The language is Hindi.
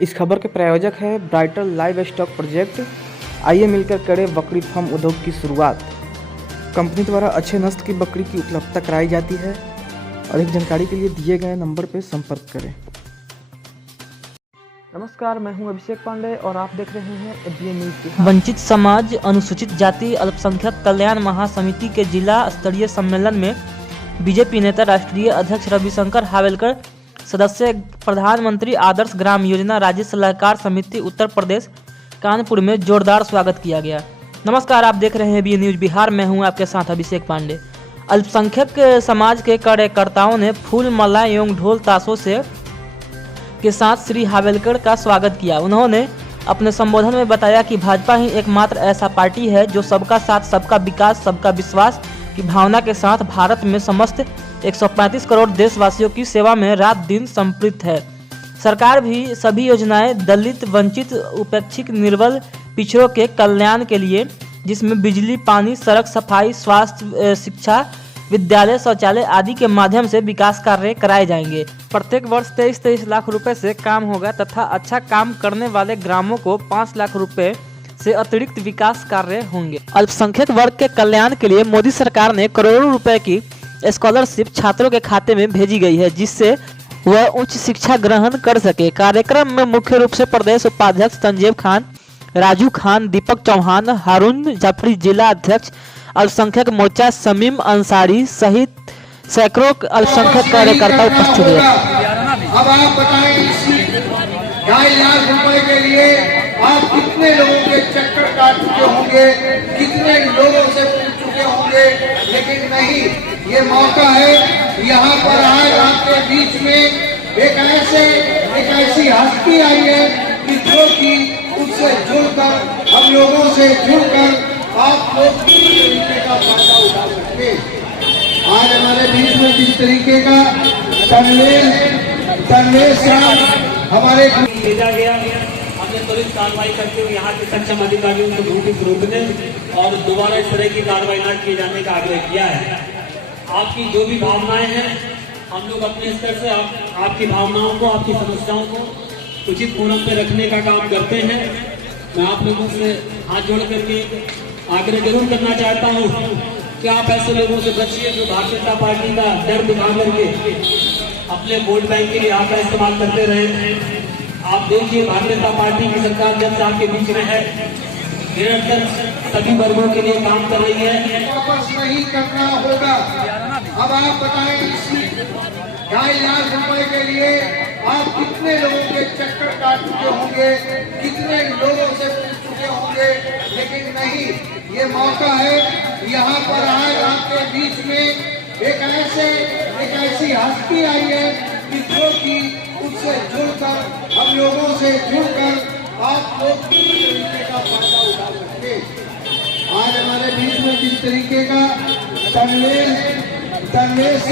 इस खबर के प्रायोजक है ब्राइटर लाइव स्टॉक प्रोजेक्ट। आइए मिलकर करें बकरी फार्म उद्योग की शुरुआत। कंपनी द्वारा अच्छे नस्ल की बकरी की उपलब्धता कराई जाती है। अधिक जानकारी के लिए दिए गए नंबर पर संपर्क करें। नमस्कार, मैं हूं अभिषेक पांडे और आप देख रहे हैं एबीएन न्यूज़। वंचित समाज अनुसूचित जाति अल्पसंख्यक कल्याण महासमिति के जिला स्तरीय सम्मेलन में बीजेपी नेता राष्ट्रीय अध्यक्ष रविशंकर हावेलकर, सदस्य प्रधानमंत्री आदर्श ग्राम योजना राज्य सलाहकार समिति उत्तर प्रदेश कानपुर में जोरदार स्वागत किया गया। नमस्कार, आप देख रहे हैं एबीएन न्यूज़ बिहार। मैं हूं आपके साथ अभिषेक पांडे। अल्पसंख्यक समाज के कार्यकर्ताओं ने फूल माला एवं ढोल ताशों के साथ श्री हावेलकर का स्वागत किया। उन्होंने अपने संबोधन में बताया कि भाजपा ही एकमात्र ऐसा पार्टी है जो सबका साथ, सबका विकास, सबका विश्वास की भावना के साथ भारत में समस्त 135 करोड़ देशवासियों की सेवा में रात दिन संपृक्त है। सरकार भी सभी योजनाएं दलित, वंचित, उपेक्षित, निर्बल, पिछड़ों के कल्याण के लिए, जिसमें बिजली, पानी, सड़क, सफाई, स्वास्थ्य, शिक्षा, विद्यालय, शौचालय आदि के माध्यम से विकास कार्य कराए जाएंगे। प्रत्येक वर्ष 23 लाख रुपए से काम होगा तथा अच्छा काम करने वाले ग्रामों को 5 लाख रुपए से अतिरिक्त विकास कार्य होंगे। अल्पसंख्यक वर्ग के कल्याण के लिए मोदी सरकार ने करोड़ों रुपए की स्कॉलरशिप छात्रों के खाते में भेजी गई है, जिससे वह उच्च शिक्षा ग्रहण कर सके। कार्यक्रम में मुख्य रूप से प्रदेश उपाध्यक्ष संजीव खान, राजू खान, दीपक चौहान, हारून जाफरी, जिला अध्यक्ष अल्पसंख्यक मोर्चा शमीम अंसारी सहित सैकड़ों अल्पसंख्यक कार्यकर्ता उपस्थित हुए। अब आप बताएं, इस 2.5 लाख रुपए के लिए आप कितने लोगों के चक्कर काट चुके होंगे, कितने लोगों से पूछ चुके होंगे, लेकिन नहीं, ये मौका है। यहाँ पर आज आपके बीच में एक ऐसी हस्ती आई है कि जो कि उससे जुड़कर, हम लोगों से जुड़कर आप लोग तरीके का फायदा उठा सकते। आज हमारे बीच में जिस तरीके का संदेश हमारे भेजा गया, हमने त्वरित कार्रवाई करते हुए यहाँ के सक्षम अधिकारियों को नोटिस रोकने और दोबारा इस तरह की कार्रवाई न किए जाने का आग्रह किया है। आपकी जो भी भावनाएं हैं, हम लोग अपने स्तर से आपकी भावनाओं को, आपकी समस्याओं को उचित फोरम पे रखने का काम करते हैं। मैं आप लोगों से हाथ जोड़ करके आग्रह जरूर करना चाहता हूँ कि आप ऐसे लोगों से बचिए जो भारतीय जनता पार्टी का डर दिखा करके अपने वोट बैंक के लिए आपका इस्तेमाल करते रहे। आप देखिए, भारतीय जनता पार्टी की सरकार जब से आपके बीच में है, निरंतर सभी वर्गों के लिए काम कर रही है। वापस नहीं करना होगा। अब आप बताएं, इस 2.5 लाख रुपए के लिए आप कितने लोगों के चक्कर काट चुके होंगे, कितने लोगों से पूछ चुके होंगे, लेकिन नहीं, ये मौका है। यहाँ पर आज आपके बीच में एक ऐसी हस्ती आई है कि जो कि उससे जुड़कर, हम लोगों से जुड़कर आप लोग तरीके का फायदा उठा सकते। आज हमारे बीच में जिस तरीके का संदेश